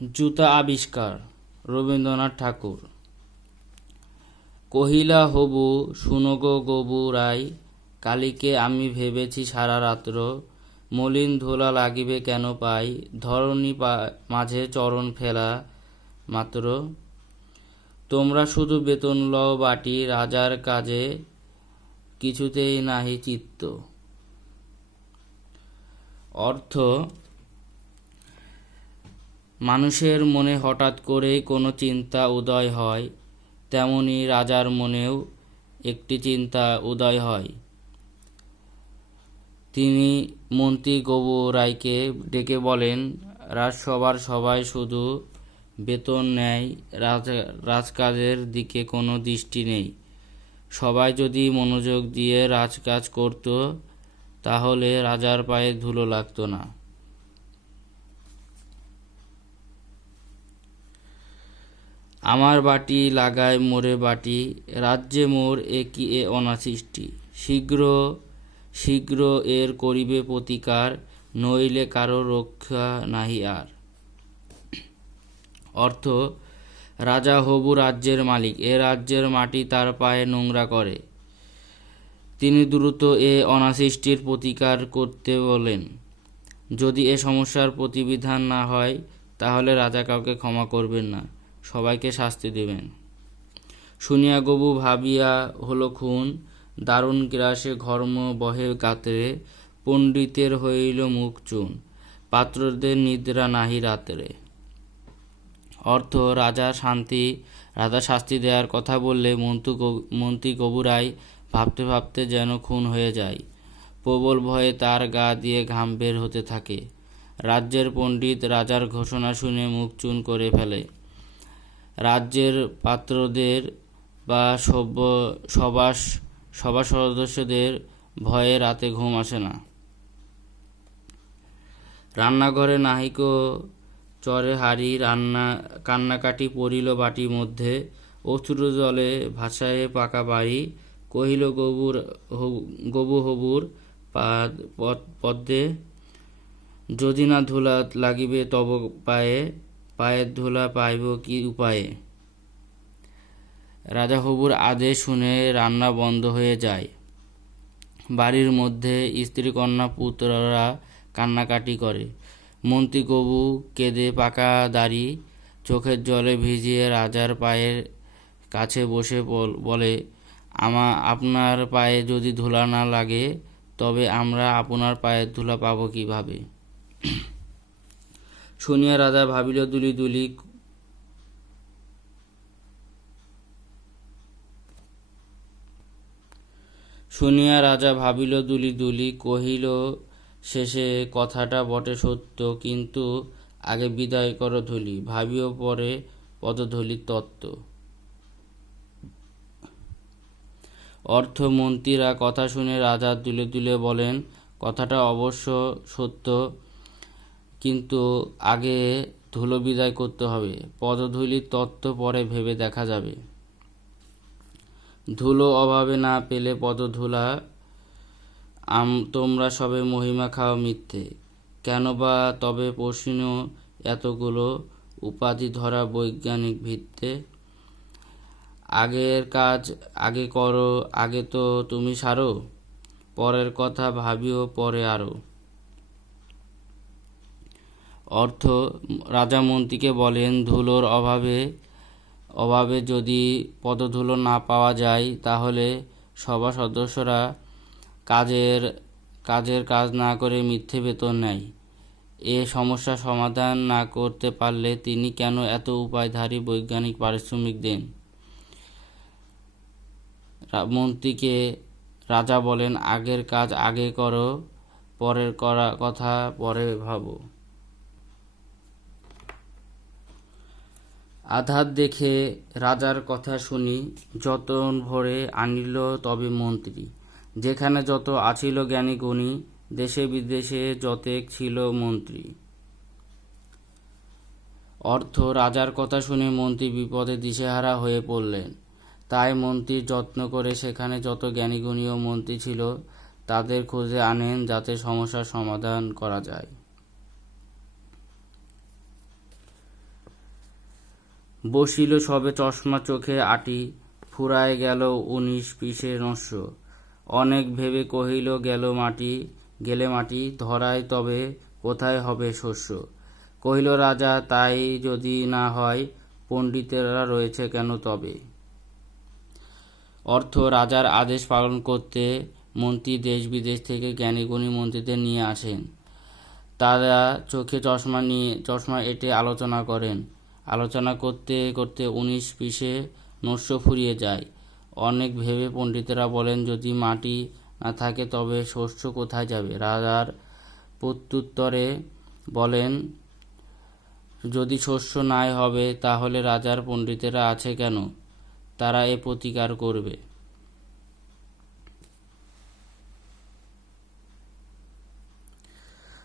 জুতা আবিষ্কার রবীন্দ্রনাথ ঠাকুর। কহিলা হবু শুনো গো গবু রাই, কালিকে আমি ভেবেছি সারা রাত্র, মলিন ধুলা লাগিবে কেন পাই, ধরণী মাঝে চরণ ফেলা মাত্র। তোমরা শুধু বেতন লও বাটি, রাজার কাজে কিছুতেই নাহি চিত্ত। অর্থ, মানুষের মনে হঠাৎ করেই কোনো চিন্তা উদয় হয়, তেমনি রাজার মনেও একটি চিন্তা উদয় হয়। তিনি মন্ত্রী গবু রায়কে ডেকে বলেন, রাজসভার সবাই শুধু বেতন নেয়, রাজকাজের দিকে কোনো দৃষ্টি নেই। সবাই যদি মনোযোগ দিয়ে রাজকাজ করত, তাহলে রাজার পায়ে ধুলো লাগতো না। আমার বাটি লাগায় মোরে বাটি, রাজ্যে মোর কি এ অনাসৃষ্টি, শীঘ্র শীঘ্র এর করিবে প্রতিকার, নইলে কারো রক্ষা নাহি আর। অর্থ, রাজা হবু রাজ্যের মালিক, এ রাজ্যের মাটি তার পায়ে নোংরা করে। তিনি দ্রুত এ অনাসৃষ্টির প্রতিকার করতে বলেন। যদি এ সমস্যার প্রতিবিধান না হয়, তাহলে রাজা কাউকে ক্ষমা করবেন না, সবাইকে শাস্তি দেবেন। শুনিয়া গবু ভাবিয়া হল খুন, দারুণ গ্রাসে ঘর্ম বহে গাত্রে, পণ্ডিতের হইল মুখ চুন, পাত্রদের নিদ্রা নাহি রাত্রে। অর্থ, রাজা শাস্তি দেওয়ার কথা বললে মন্ত্রী গবু রায় ভাবতে ভাবতে যেন খুন হয়ে যায়। প্রবল ভয়ে তার গা দিয়ে ঘাম বের হতে থাকে। রাজ্যের পণ্ডিত রাজার ঘোষণা শুনে মুখ চুন করে ফেলে। রাজ্যের পাত্রদের বা সভা সদস্যদের ভয়ে রাতে ঘুম আসে না। রান্নাঘরে নাহিক চরে হাড়ি, কান্নাকাটি পড়িল বাটি মধ্যে, অশ্রু জলে ভাসায়ে পাকা বাড়ি, কহিল গবু হবুর পদ্মে, যদি না ধুলা লাগিবে তব পায়ে, পায়ের ধুলা পাইব কি উপায়ে। রাজা হবুর আদেশ শুনে রান্না বন্ধ হয়ে যায়। বাড়ির মধ্যে স্ত্রী কন্যা পুত্ররা কান্নাকাটি করে। মন্ত্রী গবু কেঁদে পাকা দাড়ি চোখের জলে ভিজিয়ে রাজার পায়ের কাছে বসে বলে, আপনার পায়ে যদি ধুলা না লাগে, তবে আমরা আপনার পায়ের ধুলা পাব কিভাবে। শুনিয়া রাজা ভাবিল দুলি দুলি, কহিল, শেষে কথাটা বটে সত্য, কিন্তু আগে বিদায় কর ধুলি, ভাবিও পরে পদধূলির তত্ত্ব। অর্থ, মন্ত্রীরা কথা শুনে রাজা দুলে দুলে বলেন, কথাটা অবশ্য সত্য, কিন্তু আগে ধুলো বিদায় করতে হবে, পদধূলির তত্ত্ব পরে ভেবে দেখা যাবে। ধুলো অভাবে না পেলে পদধূলা, তোমরা সবে মহিমা খাও মিথ্যে, কেন বা তবে পশিন এতগুলো উপাধি ধরা বৈজ্ঞানিক ভিত্তে। আগের কাজ আগে করো, আগে তো তুমি সারো, পরের কথা ভাবিও পরে আরো। অর্থ, রাজা মন্ত্রীকে বলেন, ধুলোর অভাবে যদি পদধূলো না পাওয়া যায়, তাহলে সভা সদস্যরা কাজ না করে মিথ্যে বেতন নেয়। এ সমস্যা সমাধান না করতে পারলে তিনি কেন এত উপায়ধারী বৈজ্ঞানিক পারিশ্রমিক দেন। মন্ত্রীকে রাজা বলেন, আগের কাজ আগে করো, পরের কথা পরে ভাবো। আধার দেখে রাজার কথা শুনি, যতন ভরে আনিল তবে মন্ত্রী, যেখানে যত আছিল জ্ঞানী গুণী, দেশে বিদেশে যতেক ছিল মন্ত্রী। অর্থ, রাজার কথা শুনে মন্ত্রী বিপদে দিশেহারা হয়ে পড়লেন। তাই মন্ত্রী যত্ন করে সেখানে যত জ্ঞানীগুণী ও মন্ত্রী ছিল, তাদের খোঁজে আনেন, যাতে সমস্যার সমাধান করা যায়। বসিল সবে চশমা চোখে আটি, ফুরায় গেল 19 পিসে নস্য। অনেক ভেবে কহিল গেলে মাটি, ধরায় তবে কোথায় হবে শস্য। কহিল রাজা, তাই যদি না হয়, পণ্ডিতেরা রয়েছে কেন তবে। অর্থ, রাজার আদেশ পালন করতে মন্ত্রী দেশ বিদেশ থেকে জ্ঞানীগুণী মন্ত্রীদের নিয়ে আসেন। তারা চোখে চশমা এঁটে আলোচনা করেন। আলোচনা করতে করতে 19 পিসে নস্য ফুরিয়ে যায়। অনেক ভেবে পণ্ডিতেরা বলেন, যদি মাটি না থাকে তবে শস্য কোথায় যাবে। রাজার প্রত্যুত্তরে বলেন, যদি শস্য নাই হবে, তাহলে রাজার পণ্ডিতেরা আছে কেন, তারা এ প্রতিকার করবে।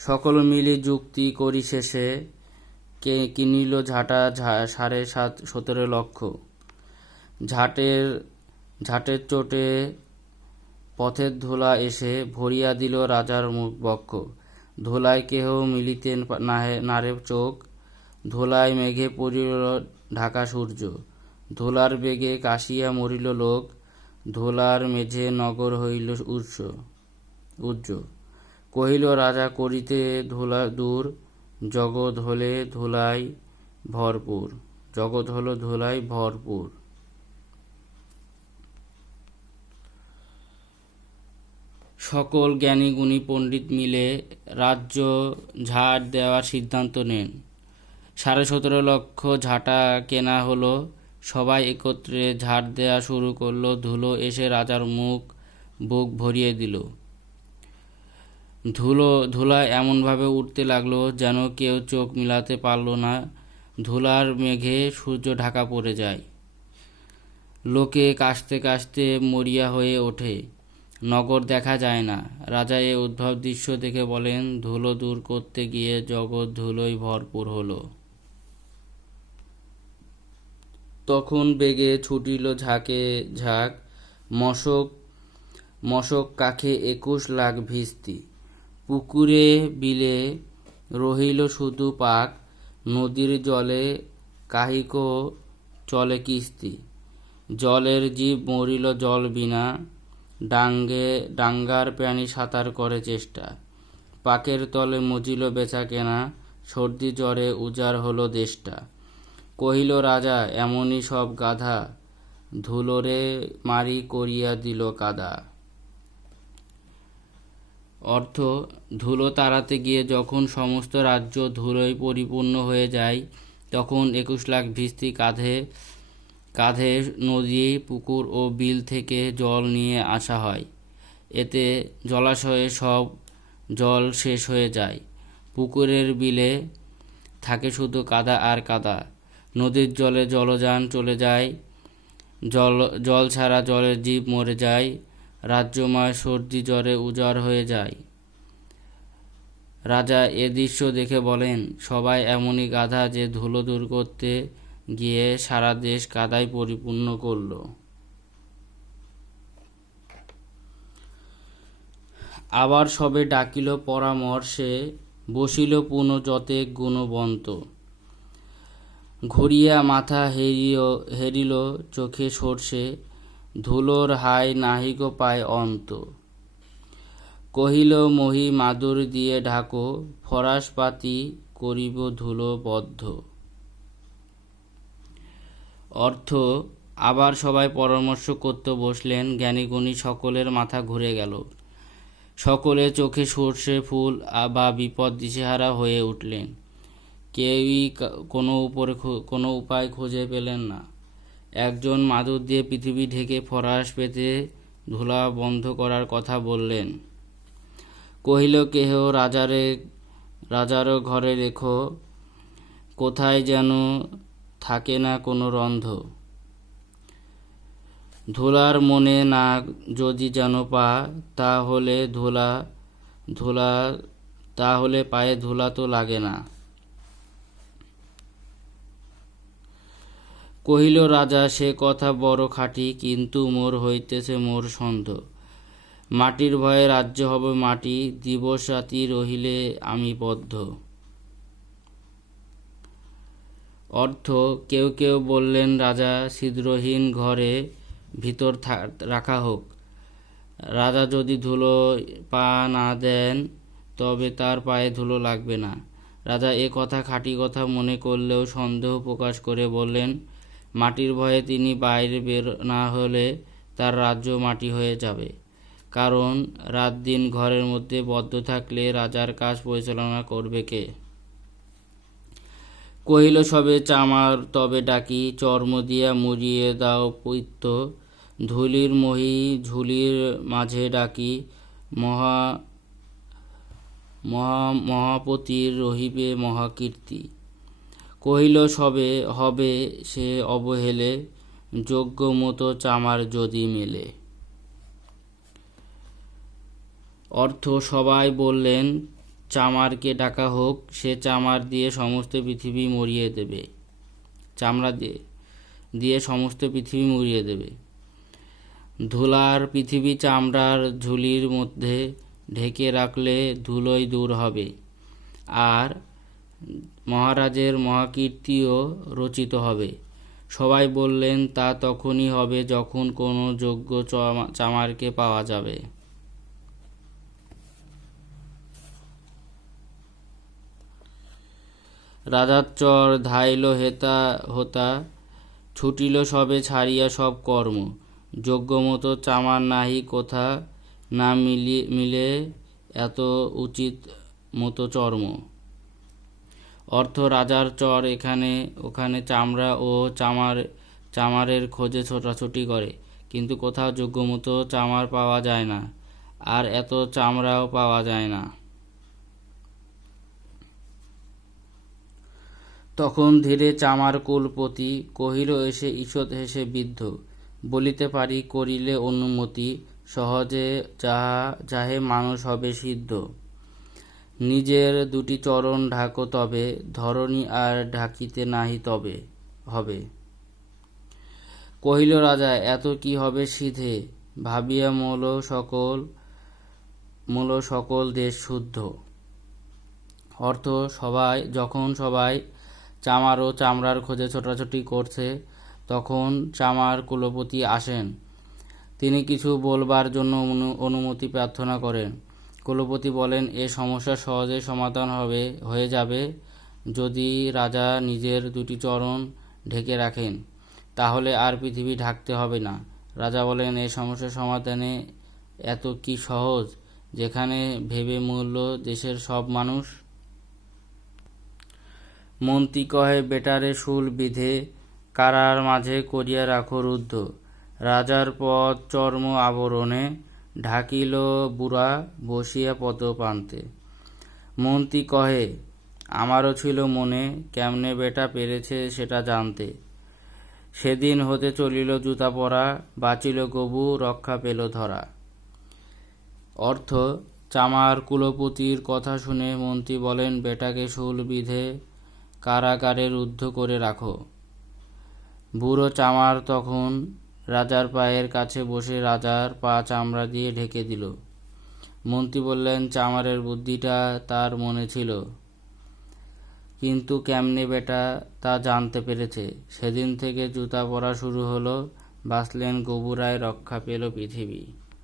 সকল মিলি যুক্তি করি শেষে, কিনিল ঝাঁটা 17.5 লক্ষ। ঝাঁটের চোটে পথের ধুলা এসে ভরিয়া দিল রাজার মুখ বক্ষ। ধুলায় কেহ মিলিতে নারে চোখ, ধুলায় মেঘে পড়িল ঢাকা সূর্য। ধুলার বেগে কাশিয়া মরিল লোক, ধুলার মেঝে নগর হইল উজ্জ। কহিল রাজা, করিতে ধুলা দূর, জগৎ হলে ধুলায় ভরপুর। সকল জ্ঞানী গুণী পণ্ডিত মিলে রাজ্য ঝাড় দেওয়ার সিদ্ধান্ত নেন। 17.5 লক্ষ ঝাঁটা কেনা হলো। সবাই একত্রে ঝাড় দেওয়া শুরু করলো। ধুলো এসে রাজার বুক ভরিয়ে দিল। ধুলা এমনভাবে উঠতে লাগলো যেন কেউ চোখ মিলাতে পারল না। ধুলার মেঘে সূর্য ঢাকা পড়ে যায়। লোকে কাশতে কাশতে মরিয়া হয়ে ওঠে। নগর দেখা যায় না। রাজা এ উদ্ভব দৃশ্য দেখে বলেন, ধুলো দূর করতে গিয়ে জগৎ ধুলোয় ভরপুর হলো। তখন বেগে ছুটিল ঝাঁক, মশক কাখে 21 লাখ ভিস্তি। পুকুরে বিলে রহিল শুধু পাক, নদীর জলে কাহিক চলে কিস্তি। জলের জীব মরিল জল বিনা, ডাঙ্গার প্রাণী সাঁতার করে চেষ্টা। পাকের তলে মজিল বেচা কেনা, সর্দি জ্বরে উজাড় হলো দেশটা। কহিল রাজা, এমনই সব গাধা, ধুলোরে মারি করিয়া দিল কাদা। অর্থ, ধুলো তাড়াতে গিয়ে যখন সমস্ত রাজ্য ধুলোয় পরিপূর্ণ হয়ে যায়, তখন 21 লাখ ভিস্তি কাঁধে নদী, পুকুর ও বিল থেকে জল নিয়ে আসা হয়। এতে জলাশয়ে সব জল শেষ হয়ে যায়। পুকুরের বিলে থাকে শুধু কাদা আর কাদা। নদীর জলে জলযান চলে যায়, জল ছাড়া জলের জীব মরে যায়। রাজ্যময় সর্দি জ্বরে উজাড় হয়ে যায়। রাজা এ দৃশ্য দেখে বলেন, সবাই এমনই গাধা যে ধুলো দূর করতে গিয়ে সারা দেশ কাদায় পরিপূর্ণ করল। আবার সবে ডাকিল পরামর্শে, বসিল পুনঃ যতেক গুণবন্ত। ঘুরিয়া মাথা হেরিল চোখে সর্ষে, ধুলোর হায় নাহিক পায় অন্ত। কহিল মহি মাদুর দিয়ে ঢাকো, ফরাসপাতি করিব ধুলো বদ্ধ। অর্থ, আবার সবাই পরামর্শ করতে বসলেন। জ্ঞানীগুণী সকলের মাথা ঘুরে গেল। সকলে চোখে সর্ষে ফুল বা বিপদ দিশেহারা হয়ে উঠলেন। কেউই কোনো উপায় খুঁজে পেলেন না। একজন মাদুর দিয়ে পৃথিবী ঢেকে ফরাস পেতে ধুলা বন্ধ করার কথা বললেন। কহিল কেহ, রাজার ঘরে রেখো, কোথায় যেন থাকে না কোনো রন্ধ। ধুলার মনে না যদি যেন পা, তাহলে পায়ে ধুলা তো লাগে না। কহিল রাজা, সে কথা বড় খাঁটি, কিন্তু মোর হইতেছে মোর সন্দেহ। মাটির ভয়ে রাজ্য হবে মাটি, দিবস রাতি রহিলে আমি বদ্ধ। অর্থ কেউ কেউ বললেন রাজা ছিদ্রহীন ঘরে ভিতর রাখা হোক। রাজা যদি ধুলো পা না দেন তবে তার পায়ে ধুলো লাগবে না। রাজা এ কথা খাঁটি কথা মনে করলেও সন্দেহ প্রকাশ করে বললেন, মাটির ভয়ে তিনি বাইরে বের না হলে তার রাজ্য মাটি হয়ে যাবে। কারণ রাত দিন ঘরের মধ্যে বদ্ধ থাকলে রাজার কাজ পরিচালনা করবে কে? কহিল সবে চামার তবে ডাকি, চর্ম দিয়া মুড়িয়ে দাও পৈত্য। ধুলির মহি ঝুলির মাঝে ডাকি, মহাপতির রহিবে মহাকীর্তি। কহিল সবে হবে সে অবহেলে, যোগ্য মতো চামার যদি মেলে। অর্থ সবাই বললেন চামারকে ডাকা হোক, সে চামার দিয়ে সমস্ত পৃথিবী মরিয়ে দেবে। চামড়া দিয়ে সমস্ত পৃথিবী মরিয়ে দেবে। ধুলার পৃথিবী চামড়ার ঝুলির মধ্যে ঢেকে রাখলে ধুলোই দূর হবে, আর মহারাজের মহাকীর্তিও রচিত হবে। সবাই বললেন তা তখনই হবে যখন কোনো যোগ্য চামারকে পাওয়া যাবে। রাজার চর ধাইল হেতা হোতা, ছুটিল সবে ছাড়িয়া সব কর্ম। যোগ্য মতো চামার নাহি কোথা, না মিলে এত উচিত মতো চর্ম। অর্থ রাজার চর এখানে ওখানে চামড়া ও চামারের খোঁজে ছোটাছুটি করে, কিন্তু কোথাও যোগ্য মতো চামার পাওয়া যায় না, আর এত চামড়াও পাওয়া যায় না। তখন ধীরে চামার কুলপতি কহিল এসে ঈষৎ হেসে বিদ্ধ, বলিতে পারি করিলে অনুমতি, সহজে যাহে মানুষ হবে সিদ্ধ। নিজের দুটি চরণ ঢাকো তবে, ধরণী আর ঢাকিতে নাহি তবে হবে। কহিল রাজা এত কি হবে সিধে, ভাবিয়া মূল সকল দেশ শুদ্ধ। অর্থ যখন সবাই চামার ও চামড়ার খোঁজে ছোটাছুটি করছে, তখন চামার কুলপতি আসেন। তিনি কিছু বলবার জন্য অনুমতি প্রার্থনা করেন। কুলপতি বলেন এ সমস্যা সহজেই সমাধান হয়ে যাবে যদি রাজা নিজের দুটি চরণ ঢেকে রাখেন, তাহলে আর পৃথিবী ঢাকতে হবে না। রাজা বলেন এই সমস্যা সমাধানে এত কি সহজ, যেখানে ভেবে মূল্য দেশের সব মানুষ। মন্ত্রী কহে বেটারে শুল বিধে, কারার মাঝে করিয়া রাখো রুদ্ধ। রাজার পদ চর্ম আবরণে, ঢাকিল বুড়া বসিয়া পদপ্রান্তে। মন্ত্রী কহে আমারও ছিল মনে, কেমনে বেটা পেরেছে সেটা জানতে। সেদিন হতে চলিল জুতা পরা, বাঁচিল গবু রক্ষা পেল ধরা। অর্থ চামার কুলপতির কথা শুনে মন্ত্রী বলেন বেটাকে শুল বিধে কারাগারে রুদ্ধ করে রাখো। বুড়ো চামার তখন রাজার পায়ের কাছে বসে রাজার পা চামড়া দিয়ে ঢেকে দিল। মন্ত্রী বললেন চামারের বুদ্ধিটা তার মনে ছিল, কিন্তু কেমনে বেটা তা জানতে পেরেছে। সেদিন থেকে জুতা পরা শুরু হলো, বাঁচলেন গবুরায়, রক্ষা পেল পৃথিবী।